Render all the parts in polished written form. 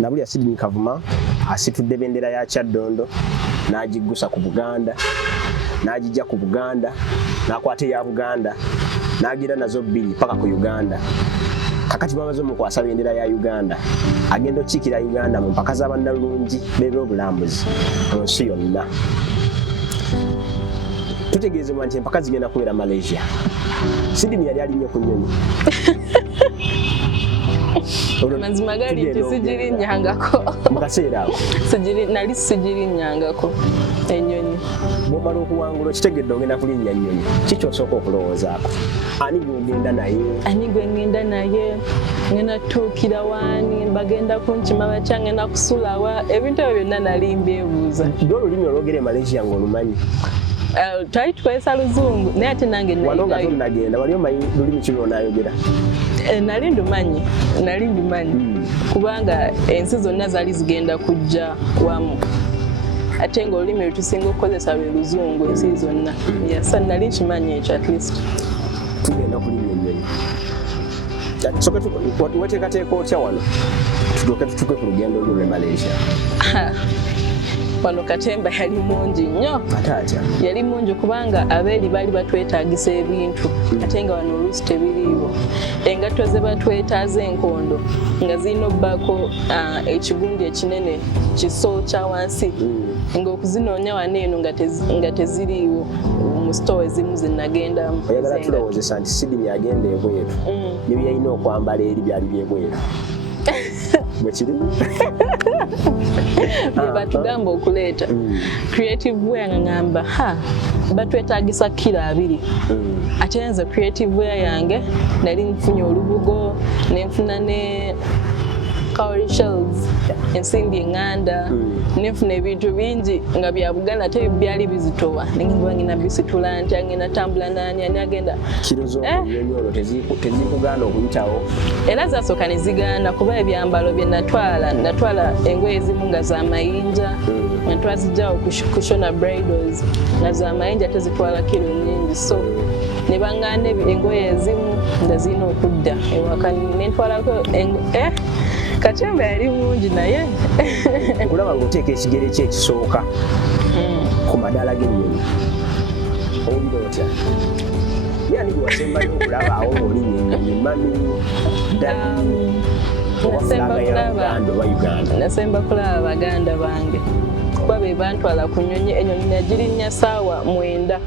nabulya Sydney Kavuma asitudde bendera ya Kyaddondo n'agiggusa ku Buganda n'agijja ku Buganda n'akwata ya Buganda n'agira nazo bbiri paka ku Uganda. Kakati bamaze mukwasa bendera ya Uganda agenda okikira Uganda mu mpaka z'abannalungi b'ebyobulambuzi mu nsi yonna. Tutegeezebwa nti empaka zigenda kubeera Malaysia. Sydney yali alinnye ku nnyonyi. Mazima gali nti sigirinnyangako mu kaseera ako nali sigirinnyangako ennyonyi. Bw'omala okuwangula okitegedde ogenda kulinnya nnyonyi, kiki osooka okulowoozaako? Ani gw'ogenda naye? Ani gwe ngenda naye, ngenda tuukira waani, bagenda kunkima batya, ngenda kusulawa, ebintu ebyo byonna nali mbyebuuza. Dde olulimi olwogera e Malaysia ng'olumanyi? Twali tukozesa Luzungu naye ate nange wano nga tonnagenda, wali omanyi lulimi ki lw'onaayogera? Nali ndumanyi kubanga ensi zonna zaali zigenda kujja wamu, ate ng'olulimi lwe tusinga okukozesa lwe Luzungu ensi zonna. Yasa nali nkimanyi ekyo at least. Tugenda kulimya ennyonyi. Weteekateeka otya wano tulyoke tutuuke ku lugendo lwo lw'e Malaysia? Wano Katemba yali mungi nnyo. Ate atya? Yali mungi kubanga abeeri baali batwetaagisa ebintu ate nga wano oluusi tebiriiwo. Engatto ze batwetaaza enkondo nga zirina obbaako ekigundi ekinene kiso kya wansi ng'okuzinoonya wano eno nga teziriiwo mu sitoowa ezimu ze nagendamu. Oyagala tulowoozesa nti Sydney agenda ebweru ne bye yalina okwambala eri byali byebweru. Bwe kiri? Bye batugamba okuleeta creative wear nga ngamba batwetaagisa kilo 2 ate nze creative wear yange nali nfunye olubugo nenfuna ne cowrie shells ensimbi eŋŋanda nenfuna ebintu bingi nga bya Buganda ate byali bizitowa nengamba ngina bisitula ntya ngina tambula nani ani agenda kilo z'ennyonyi olwo tezikugaana okuyitawo era zasooka ne zigaana kuba ebyambalo bye natwala engoye ezimu nga za mayinja nga twazijjawo kushona bridals nga za mayinja tezitwala kilo nnyingi so ne bangaana engoye ezimu nga zirina okudda ewaka nentwalako Katemba yali mungi naye nkulaba ng'oteeka ekigere kye ekisooka ku madaala g'ennyonyi owulira otya? Yani gwe wasembayo okulaba awo ng'olinya ennyonyi mami dadi oba fulaga ya Buganda oba Uganda? Nasemba kulaba Baganda bange kuba be bantwala ku nnyonyi. Ennyonyi nagirinnya ssaawa 9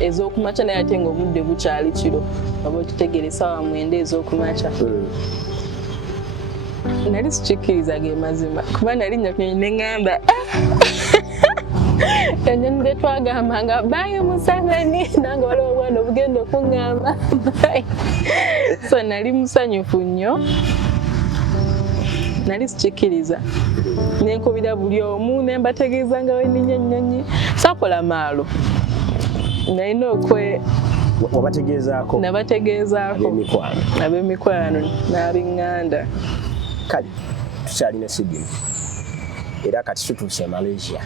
ez'okumakya naye ate ng'obudde bukyali kiro oba otutegere ssaawa 9 ez'okumakya. Nali sikikkiriza ge mazima kuba nali nnya ku nnyonyi ne ŋŋamba ennyonyi ze twagambanga baayi Museveni nange waliwo obwana obugenda okuŋŋamba so nali musanyufu nnyo, nali sikikkiriza nenkubira buli omu ne mbategeeza nga wenninya ennyonyi sakola maalo nalina wabategeezaako? Nabategeezaako ab'emikwano n'ab'eŋŋanda. Kale tukyalina Sydney era kati tutuuse Malaysia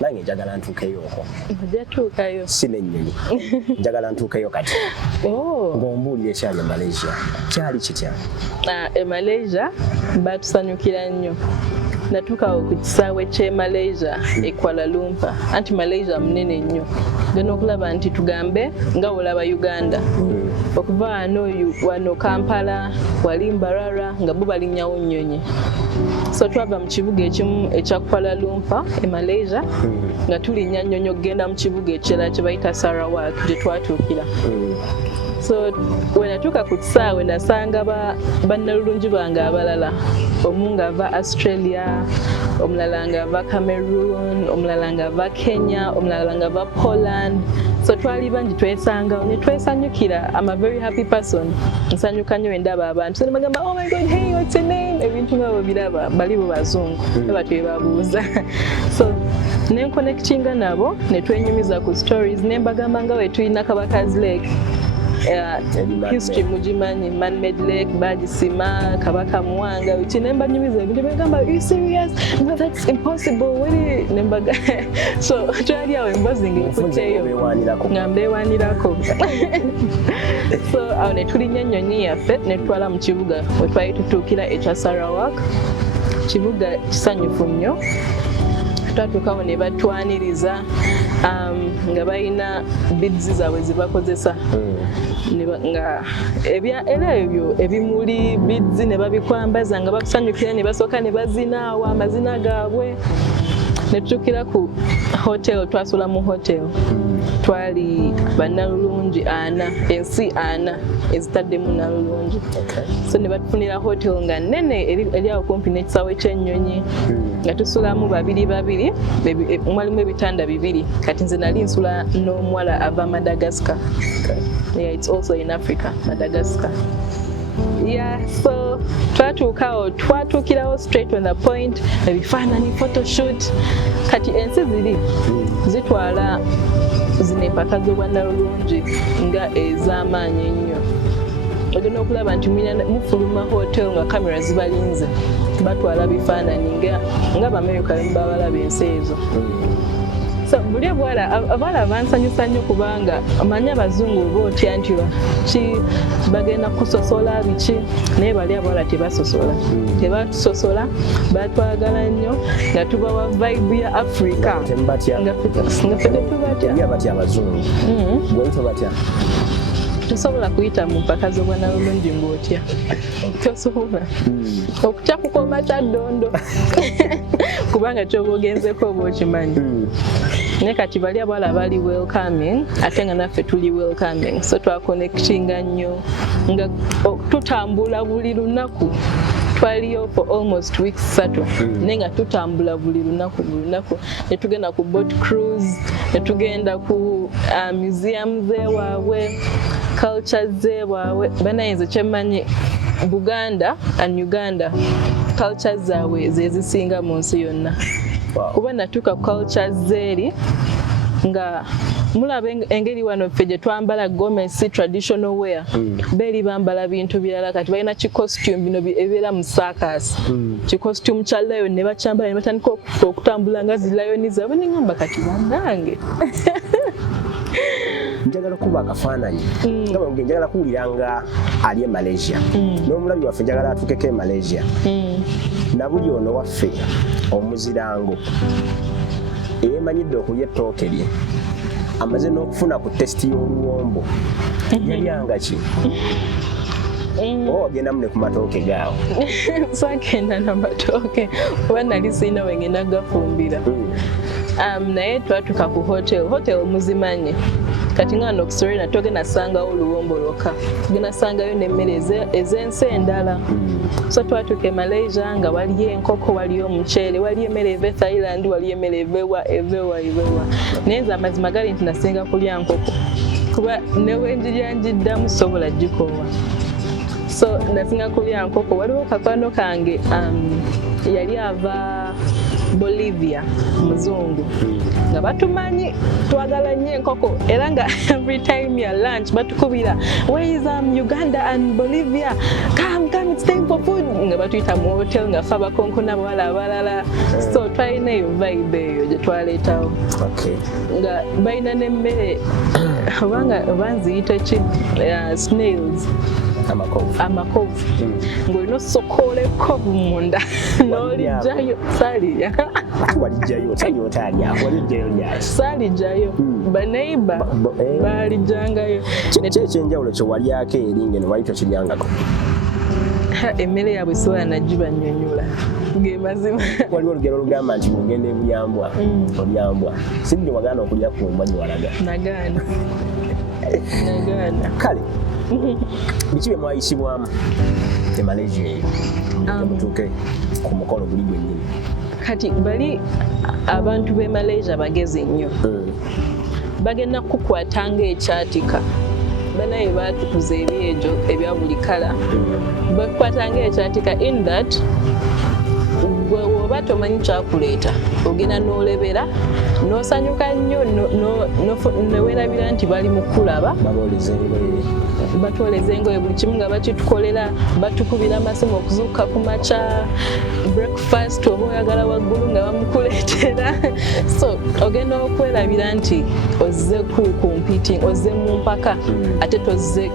nange njagala ntuukeyo okwo. Ojja tuukayo? Si n'ennyonyi njagala ntuukeyo kati ng'ombuulira ekyali e Malaysia kyali kitya? E Malaysia batusanyukira nnyo. Natuukawo ku kisaawe ky'e Malaysia e Kuala Lumpur anti Malaysia munene nnyo gena okulaba nti tugambe nga olaba Uganda okuva wano Kampala wali Mbarara nga bo balinnyawo nnyonyi. So twava mu kibuga ekimu ekya Kuala Lumpur e Malaysia nga tulinnya nnyonyi okugenda mu kibuga ekirala kye bayita Sarawak gye twatuukira. So we natuuka ku kisaawe nasanga bannalulungi bange abalala, omu ng'ava Australia, omulala ng'ava Cameroon, omulala ng'ava Kenya, omulala ng'ava Poland. So twali bangi twesangawo ne twesanyukira. I'm a very happy person. Nsanyuka nnyo endaba abantu. So ne bagamba, oh my God, hey, what's your name? Ebintu nga bwe biraba bali bo bazungu eba twebabuuza. So ne connectinga nabo ne twenyumiza ku stories ne mbagamba nga we tulina Kabakazi Lake. History mujimanyi man-made lake bagisima Kabaka Muwanga uti nemba nyumiza ebintu bagamba are you serious? No, that's impossible. Wali nembaga so twali awo embazinga ekuteyo ngambewanirako so awo ne tulinya ennyonyi yaffe ne tutwala mu kibuga we twali tutuukira ekya Sarawak kibuga kisanyufu nnyo. Twatuukawo ne batwaniriza nga balina beads zaabwe ze bakozesa nga era ebyo ebimuli beads ne babikwambaza nga bakusanyukira ne basooka ne bazinaawo amazina gaabwe. Ne tutuukira ku hotel, twasula mu hotel. Twali bannalulungi 4, ensi 4 ezitaddemu nnalulungi. So ne batufunira hotel nga nnene eri awo kumpi n'ekisaawe ky'ennyonyi nga tusulamu babiri, mwalimu ebitanda 2. Kati nze nali nsula n'omuwala ava Madagascar. Yeah, it's also in Africa, Madagascar. Yeah, so twatuukirawo straight on the point, ebifaananyi photoshoot. Kati ensi ziri zitwala zino empaka z'obwannalulungi nga ez'amaanyi ennyo. Ogenda okulaba nti mufuluma hotel nga kamera zibalinze batwala bifaananyi nga Bamerica bwe baba balaba ensi ezo. So buli abawala bansanyusa nnyo kubanga amanyi abazungu bootya nti bagenda kusosola biki, naye bali abawala tebasosola. Tebatusosola, batwagala nnyo nga tubawa vibe ya Africa. Nga ffe tetubatya abazungu. Tosobola kuyita mu mpaka z'obwannalulungi ng'otya. Tosobola okutya kukoma kyaddondo kubanga ky'oba ogenzeko oba okimanyi. Naye kati bali abawala bali welcoming ate nga naffe tuli welcoming. So twakonectinga nnyo nga tutambula buli lunaku. Twaliyo for almost weeks 3 naye nga tutambula buli lunaku. Ne tugenda ku boat cruise, ne tugenda ku museum zeewaabwe, culture zeewaabwe. Banayinza kyemmanyi Buganda and Uganda culture zaabwe ze zisinga mu nsi yonna. Kuba natuuka culture zeeri nga mulaba engeri wano ffe gye twambala gomesi traditional wear, beeri bambala bintu birala. Kati balina costume bino ebibeera mu circus, costume kya lion ne bakyambala ne batandika okutambula nga zi lion zaabwe. Ne ngamba kati bannange njagala kuba akafaananyi nga njagala kuwulira nga ali e Malaysia, n'omulabi waffe njagala atuukeko e Malaysia, na buli ono waffe omuzirango eyeemanyidde okulya ettooke lye, amaze n'okufuna ku tesiti y'oluwombo, yalyanga ki? Ogenda mune ku matooke gaawo? Saagenda na matooke kuba nali sirina we ngenda gafumbira. Naye twatuuka ku hotel muzimanyi. Kati nga wano okusorera togenda sangawo oluwombo lwokka, tugenda sangayo n'emmere ez'ensi endala. So twatuuka e Malaysia nga waliyo enkoko, waliyo omuceere, waliyo emmere eva e Thailand, waliyo emmere evewa. Naye nze amazima gali nti nasinga kulya nkoko kuba ne wenjirya njiddamu sobola gikoowa. So nasinga kulya nkoko. Waliwo kakwano kange yali ava Bolivia, muzungu, nga batumanyi twagala nnyo enkoko era nga every time ya lunch batukubira, where is Uganda and Bolivia, come it's time for food, nga batuyita mu hotel nga ffe abakonkona bawala abalala. So twalina eyo vibe eyo gye twaleetawo nga balina n'emmere obanga banziyita ki snails, amakovu ng'olina osokoola ekkovu munda n'olijjayo. Saalijjayo baneiba baalijjangayo. Kiki ekyenjawulo kye walyako eri ngeno wali tokiryangako? Emmere yaabwe sobola nagiba nnyonnyola ng'emazima. Waliwo olugero olugamba nti bw'ogenda e Bulyambwa olyambwa, sinni wagaana okulya ku mbwa gye walaga? Nagaana. Kale biki bye mwayisibwamu e Malaysia eyo mutuuke ku mukolo guli gwennyini? Kati bali abantu b'e Malaysia bagezi nnyo, bagenda kukwatanga ekyatika. Banaye baatukuza ebyejo ebya buli kala, bakwatanga ekyatika in that bw'oba tomanyi kyakuleeta ogenda n'olebera n'osanyuka nnyo ne weerabira nti bali mu kulaba. Batwoleza engoye buli kimu nga bakitukolera, batukubira amasimu okuzuuka ku makya, breakfast oba oyagala waggulu nga bamukuleeta So ogenda okwerabira nti ozze ku competing, ozze mu mpaka ate tozze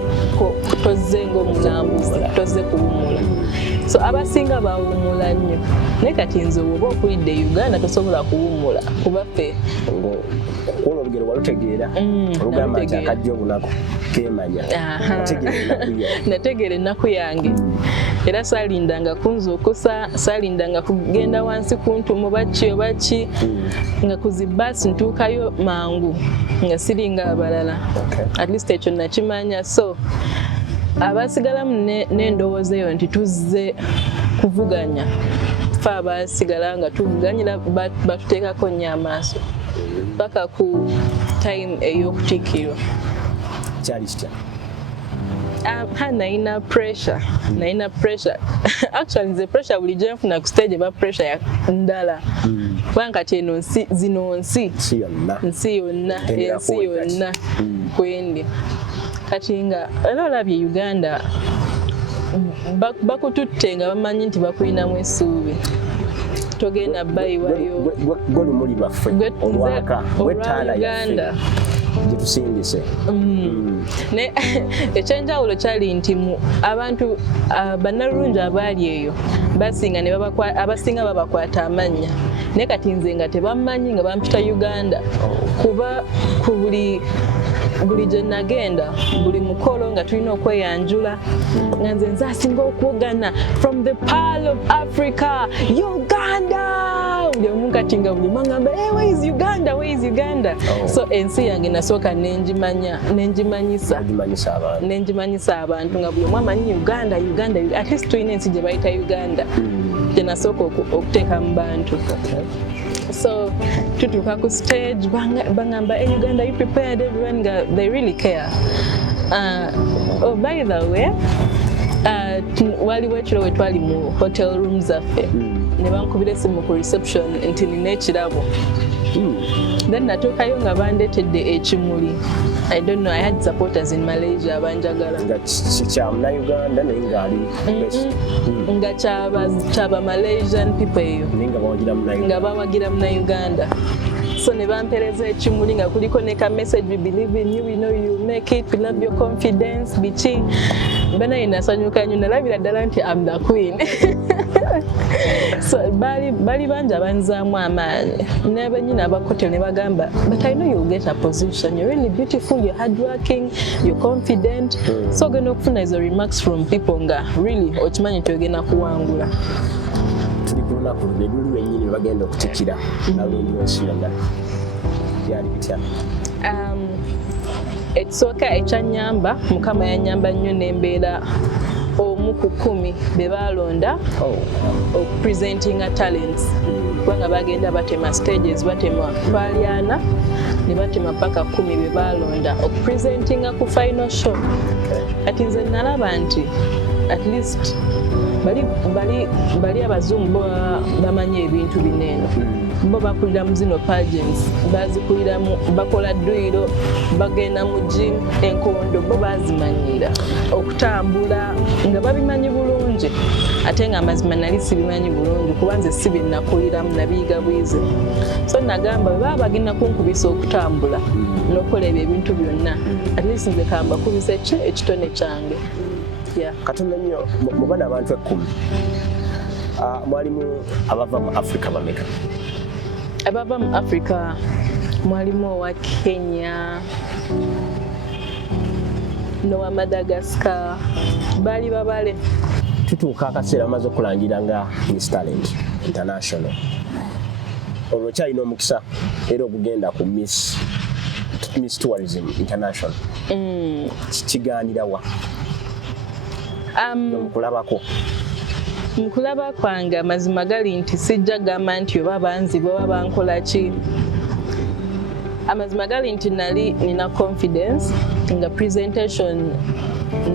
ng'omulambuzi, tozze kuwummula. So abasinga bawummula nnyo, naye kati nze oba okulidde Uganda tosobola kuwummula kuba ffe kukola olugero walutegeera olugamba nti akajja obunaku keemanya. Nategeera ennaku yange era saalindanga kunzuukusa, saalindanga kugenda wansi kuntumu baki oba ki, nga ku zibaasi ntuukayo mangu nga siringa abalala. At least ekyo nakimanya. So abasigalamu n'endowooza eyo nti tuzze kuvuganya, ffe abasigala nga tuvuganyira batuteekako nnyo amaaso paka ku time ey'okutikkirwa. Kyali kitya? Nalina pressure. Actually, the pressure bulijjo nfuna ku stage eba pressure ya ndala. Kubanga kati eno zino nsi yonna kwendi. Kati nga era olabye Uganda bakututte nga bamanyi nti bakulinamu essuubi. Togenda bayiwayo. Gwe lumuli lwaffe olwaka gw'ettaala yaffe gye tusindise. Ekyenjawulo kyali nti abantu bannalulungi abaali eyo abasinga babakwata amannya, naye kati nze nga tebammanyi nga bampita Uganda kuba ku buli gye nagenda, buli mukolo nga tulina okweyanjula nga nze asinga okwogana from the Pearl of Africa, Uganda. Buli omu kati nga buli mwangamba where is Uganda? So ensi yange nasooka nenjimanyisa abantu nga buli omu amanyi Uganda. At least tulina ensi gye bayita Uganda gye nasooka okuteeka mu bantu. So tutuuka ku stage bangamba Uganda, you prepared? Everyone they really care. Oh, by the way, waliwo ekiro we twali mu hotel room zaffe ne bankubira essimu ku reception nti nina ekirabo. Then natuukayo nga bandeetedde ekimuli. I don't know, I had supporters in Malaysia abanjagala. Nga kya Munnayuganda naye ng'ali nga kyaba Malaysian people eyo nga bawagira Munnayuganda. So ne bampereza ekimuli nga kuliko ne ka message, we believe in you, we know you make it, we love your confidence, biki. Banaye nasanyuka nnyo, nalabira ddala nti I'm the queen. So bali bangi abanzaamu amaanyi. N'abannyina abakotel ne bagamba, but I know you'll get a position, you're really beautiful, you're hardworking, you're confident. So ogenda okufuna ezo remarks from people nga really okimanyi nti ogenda kuwangula. Tuli ku lunaku luli lwennyini lwe bagenda okutikkira naluli wensi yonna byali bitya? Ekisooka ekyanyamba, Mukama yanyamba nnyo n'embeera omu ku 10 be baalonda okupresentinga talents. Kubanga bagenda batema stages, batema Falyana ne batema paka 10 be baalonda okupresentinga ku final show. Kati nze nalaba nti at least bali abazungu bamanyi ebintu bineeno. Bo bakulira mu zino pageants, bazikuliramu, bakola dduyiro, bagenda mu gym, enkondo bo bazimanyira okutambula nga babimanyi bulungi. Ate nga amazima nali sibimanyi bulungi kuba nze si bye nakuliramu, nabiyiga bwize. So nagamba bwe baba bagenda kunkubisa okutambula n'okola ebyo ebintu byonna, at least nze kamba kubisa ekitone kyange. Katonda nnyo mu bana abantu 10 mwalimu abava mu Africa bameka? Abava mu Africa mwalimu owa Kenya n'owa Madagascar, baali babale. Tutuuka akaseera amaze okulangira nga Miss Talent International. Olwo kyalina omukisa era okugenda ku Miss Tourism International. Kigaanira wa? Mukulaba kwange amazima gali nti sijja gamba nti oba banziba oba bankola ki. Amazima gali nti nina confidence nga presentation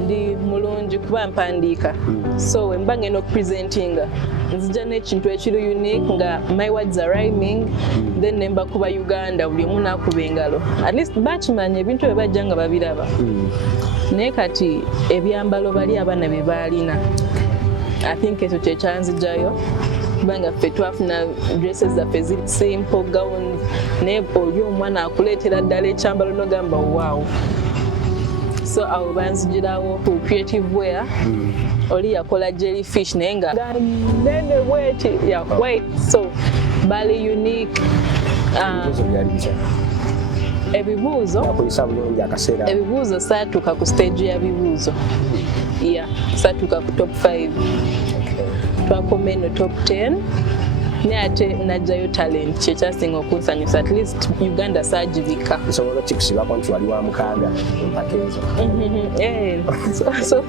ndi mulungi kuba mpandiika. So when mba ngenda okupresentinga nzija n'ekintu ekiri unique nga my words are rhyming, then nemba kuba Uganda buli omu n'akuba engalo. At least bakimanya ebintu bye bajja nga babiraba. Naye kati ebyambalo bali abaana bye baalina, I think ekyo kyekyanzijayo kubanga ffe twafuna dresses zaffe ziri simple gowns naye oli omwana akuleetera ddala ekyambalo n'ogamba waawo. So awo banzigirawo ku creative wear oli yakola jellyfish naye nga nene bweti ya white, so bali unique. Ebibuuzo saatuuka ku stage ya bibuuzo, saatuuka ku top 5, twakoma eno top 10 naye ate najjayo talent kyekyasinga okunsanyusa, at least Uganda saagibika. Nsobola okikusiibako nti wali wa mukaaga empaka ezo.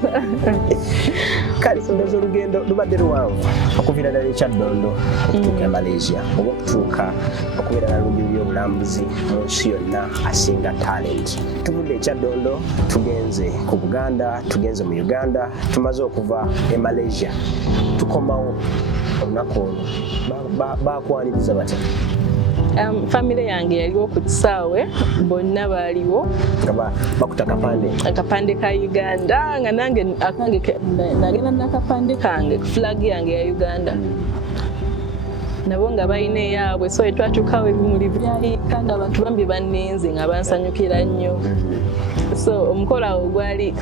Kale ndoza olugendo lubadde luwanvu okuviira ddala e Kyaddondo okutuuka e Malaysia oba okutuuka okubeera na lundi bw'ebyobulambuzi mu nsi yonna asinga talent. Tuvudde e Kyaddondo tugenze ku Buganda, tugenze mu Uganda, tumaze okuva e Malaysia tukomawo olunaku olwo bakwaniriza batya? Family yange yaliwo ku kisaawe, bonna baaliwo nga bakuta akapande ka Uganda nga nange akange nagenda nakapande kange flag yange ya Uganda. Nabo nga balina eyaabwe, so twatukawo ebimuli byayika nga abantu bambi banninze nga bansanyukira nnyo. So omukolo awo gwali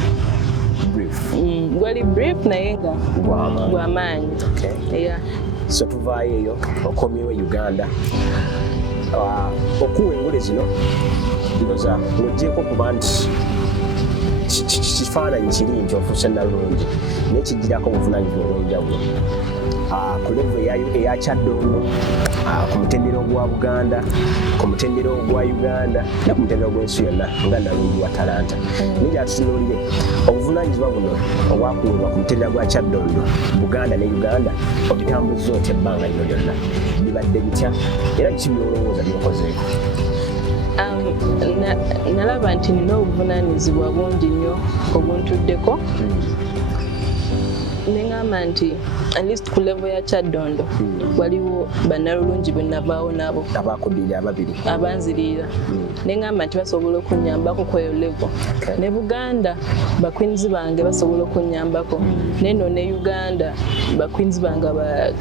brief naye nga gw'amaanyi. So tuvaayo eyo okomyewo Uganda okuwa engule zino ndoza ng'oggyeko kuba nti kifaananyi kirungi ofuuse nalungi naye kijjirako obuvunaanyizibwa obw'enjawulo ku levo eya Kyaddondo, ku mutendera ogwa Buganda, ku mutendera ogwa Uganda ne ku mutendera ogw'ensi yonna nga nalungi wa talanta. Naye gyatutunuulire obuvunaanyizibwa buno obwakuweebwa ku mutendera gwa Kyaddondo, Buganda ne Uganda obitambuza otya ebbanga lino lyonna bibadde bitya era kiki byolowooza byokozeeko? Nalaba nti nina obuvunaanyizibwa bungi nnyo obuntuddeko. Nengamba nti at least ku level ya Kyaddondo waliwo bannalulungi bwe navaayo nabo abakuddira ababiri abanzirira. Nengamba nti basobola okunyambako ku eyo level. Ne Buganda bakwinzi bange basobola okunyambako, neno ne Uganda bakwinzi bange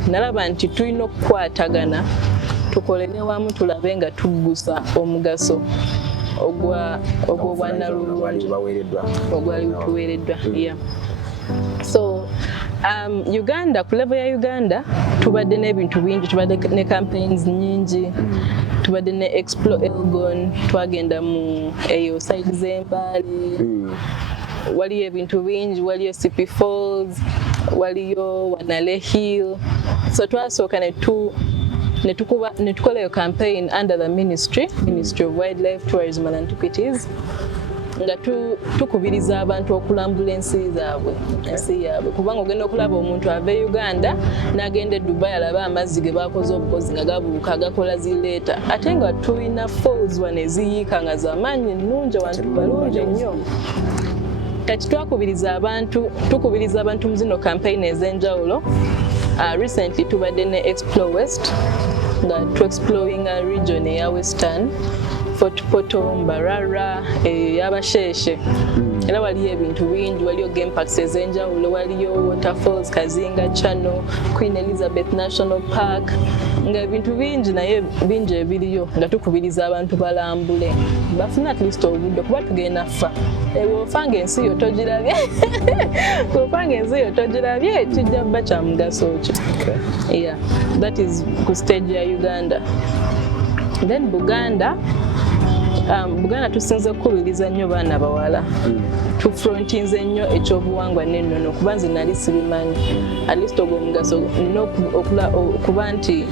nalaba nti tulina okukwatagana tukolere wamu tulabe nga tuggusa omugaso ogw'obwannalulungi ogwali tuweereddwa. So Uganda, ku level ya Uganda tubadde n'ebintu bingi, tubadde ne campaigns nyingi, tubadde ne Explore Elgon, twagenda mu eyo side z'Embale, waliyo ebintu bingi, waliyo CP Falls, waliyo Wanale Hill. So twasooka ne tukola eyo campaign under the Ministry of Wildlife, Tourism and Antiquities, nga tukubiriza abantu okulambula ensi yaabwe, kubanga ogenda okulaba omuntu ava e Uganda n'agenda e Dubai alaba amazzi ge bakoze obukozi nga gabuuka gakola zileeta, ate nga tulina falls wano eziyiika nga z'amaanyi ennungi, abantu balungi ennyo. Kati tukubiriza abantu mu zino campaign ez'enjawulo. Recently tubadde ne Explore West nga tu-exploring a region eya Western, Fort Poto, Mbarara, y'Abasheshe. Era waliyo ebintu bingi, waliyo game parks ez'enjawulo, waliyo waterfalls, Kazinga Channel, Queen Elizabeth National Park, nga ebintu bingi naye bingi ebiriyo nga tukubiriza abantu balambule bafuna at least obudde kuba tugenda ffa. Bw'ofanga ensi yo togirabye, kijja bba kya mugaso ki. Yeah, that is ku stage ya Uganda. Then Buganda tusinze okukubiriza nnyo baana bawala, tufrontinze nnyo ekyobuwangwa n'ennono kuba nze nali sibimanyi. At least ogwo omugaso nina okuba nti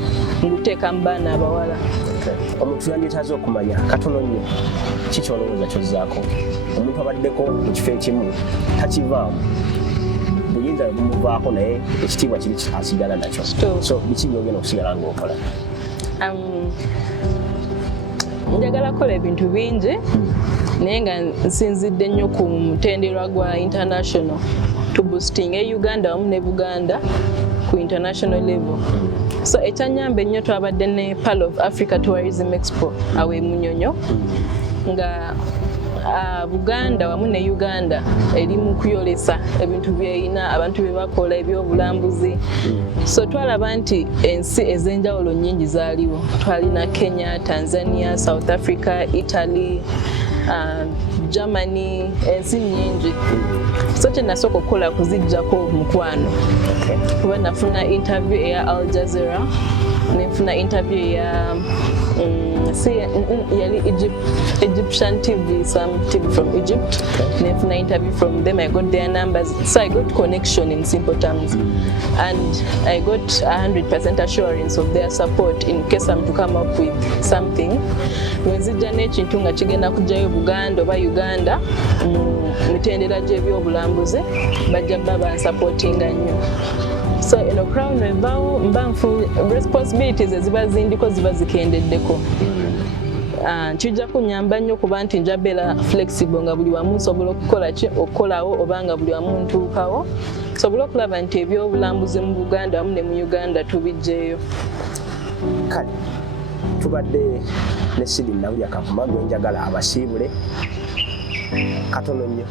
nguteeka mu baana abawala. Omuntu yanditaze okumanya katono nnyo kiki olowooza kyozzaako omuntu abaddeko mu kifo ekimu takivaamu, buyinza bumuvaako naye ekitiibwa kiri asigala nakyo. So biki byogenda okusigala ng'okola? Njagala kukola ebintu bingi naye nga nsinzidde nnyo ku mutendera gwa international to boosting Uganda wamu ne Buganda ku international level. So ekyanyamba ennyo twabadde ne Pearl of Africa Tourism Expo awo e Munyonyo nga Buganda wamu ne Uganda eri mu kuyolesa ebintu byeyina abantu bye bakola ebyobulambuzi. So twalaba nti ensi ez'enjawulo nnyingi zaaliwo. Twalina Kenya, Tanzania, South Africa, Italy, Germany, ensi nnyingi. So kye nasooka okukola kuziggyako mukwano. Kuba nafuna interview eya Al Jazeera, nefuna interview eya yali Egyptian TV, some TV from Egypt. Nefuna interview from them. I got their numbers, so I got connection in simple terms, and I got 100% assurance of their support in case I'm to come up with something. Wenzijja n'ekintu nga kigenda kujjayo Buganda oba Uganda mu mitendera gy'ebyobulambuzi bajja bba bansupportinga nnyo. So eno crown ebaawo mbanfu responsibilities eziba zindiko ziba zikendeddeko. Kijja kunnyamba nnyo kuba nti nja beera flexible nga buli wamu nsobola okukolawo oba nga buli wamu ntuukawo. Nsobola okulaba nti ebyobulambuzi mu Buganda wamu ne mu Uganda tubiggyeyo. Kale tubadde ne Sidi Nawulya Kavuma gwe njagala abasiibule katono nnyo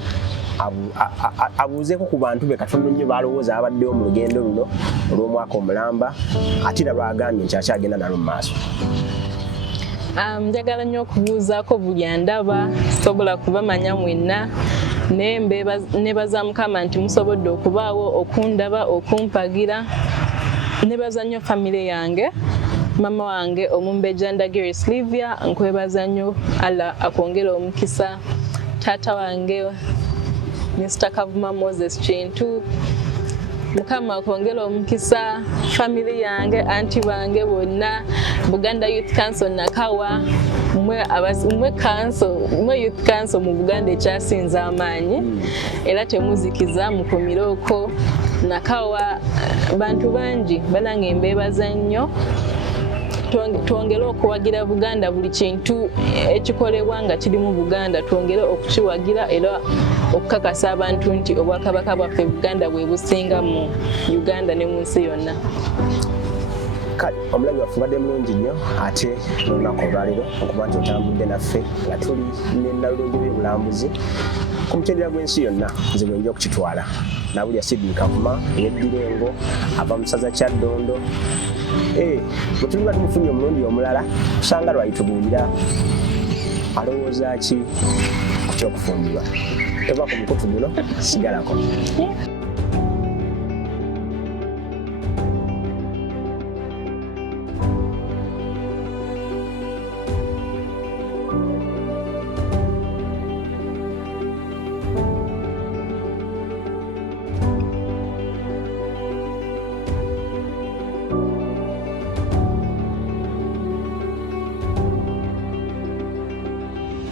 abuuzeeko ku bantu be katono nnyo balowooza abaddeyo mu lugendo luno olw'omwaka omulamba ate era lwagambye nti akyagenda nalwo mu maaso. Njagala nnyo okubuuzaako buli andaba, sobola kubamanya mwenna naye nebaza Mukama nti musobodde okubaawo okundaba okumpagira. Nebaza nnyo famire yange, mama wange Omumbejja Ndagire Silvia, nkwebaza nnyo, Allah akwongera omukisa. Taata wange Mr. Kavuma Moses Kintu, Mukama akwongera omukisa. Family yange, anti bange bonna, Buganda Youth Council Nakawa, mwe Youth Council mu Buganda ekyasinza amaanyi era temuzikiza mukomire okwo. Nakawa bantu bangi banange mbeebaza nnyo. Twongere okuwagira Buganda, buli kintu ekikolebwa nga kiri mu Buganda twongere okukiwagira era okukakasa abantu nti obwakabaka bwaffe Buganda bwe businga mu Uganda ne mu nsi yonna. Kale omulabi waffe badde mulungi nnyo ate n'olunaku olwaleero okuba nti otambudde naffe nga tuli n'ennalulungi b'ebulambuzi ku mutendera gw'ensi yonna. Nze bwe nja okukitwala Nawulya Sidi Kavuma yeddira engo ava mu ssaza Kyaddondo. Bwe tuliba tumufunye omulundi omulala tusanga lwayitubuulira alowooza ki ku kyokufumbirwa. Tova ku mukutu guno sigalako.